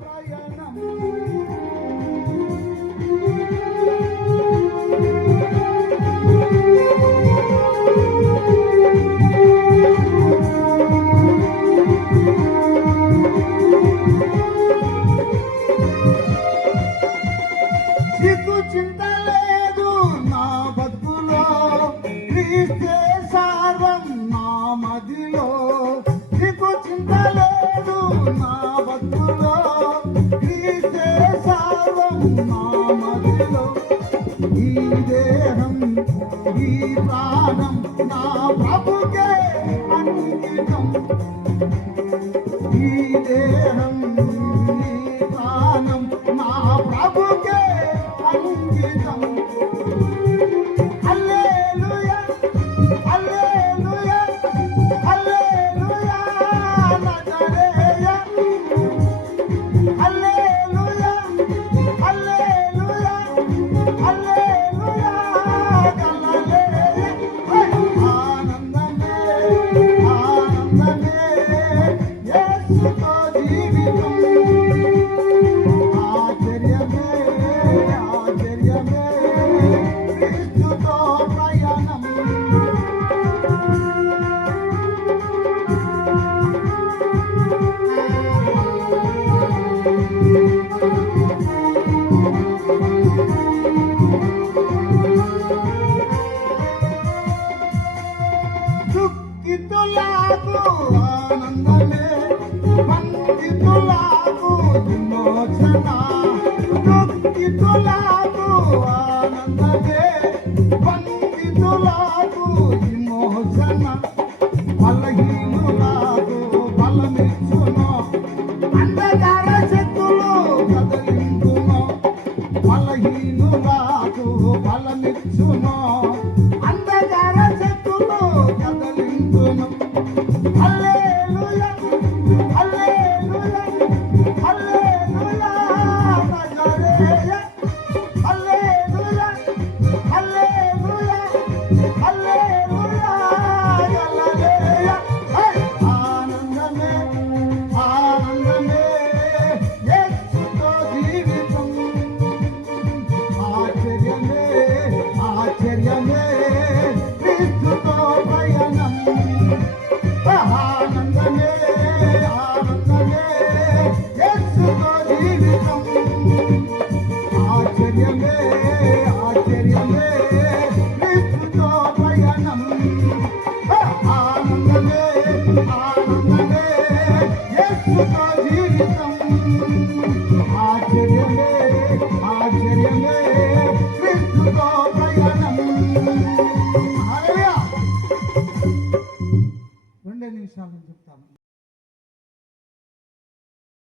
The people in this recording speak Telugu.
ప్రయాణం చిక్కు చింత లేదు నా బతుకులో, క్రీస్తే సారం నా మదిలో. చిక్కు చింత లేదు నా బతుకులో, క్రీస్తే సారం నా మదిలో. ఈ దేహం ఈ ప్రాణం నా ప్రభుకే అంకితం. ఈ దేహం ఈ ప్రాణం నా ప్రభుకే అంకితం. హల్లెలూయా హల్లెలూయా హల్లెలూయా నజరేయ. హల్లెలూయా హల్లెలూయా హల్లెలూయా గల్లలేయ. ఆనందమే ఆనందమే యేసుతో జీవితం. ఆశ్చర్యమే ఆశ్చర్యమే క్రీస్తుతో ప్రయాణం. దుఃఖితులకు ఆనందమే, వందితులకు విమోచన. దుఃఖితులకు ఆనందమే, వందితులకు విమోచన. బలహీనులకు బలమిచ్చును, అంధకార శక్తులు కదలించును. బలహీనులకు బలమిచ్చును, అంధకార శక్తులు కదలించును. హల్లెలూయా హల్లెలూయా హల్లెలూయా నజరేయ. హల్లెలూయా హల్లెలూయా హల్లెలూయా గల్లలేయ. ఆనందమే ఆనందమే యేసుతో జీవితం. ఆశ్చర్యమే ఆశ్చర్యమే క్రీస్తుతో ప్రయాణం. ఆనందమే ఆనందమే యేసుతో జీవితం. ఆశ్చర్యమే ఆశ్చర్యమే క్రీస్తుతో ప్రయాణం. ఆనందమే ఆనందమే యేసుతో జీవితం. ఆశ్చర్యమే ఆశ్చర్యమే క్రీస్తుతో ప్రయాణం. హల్లెలూయా. 2 నిమిషాలు చెప్తాను.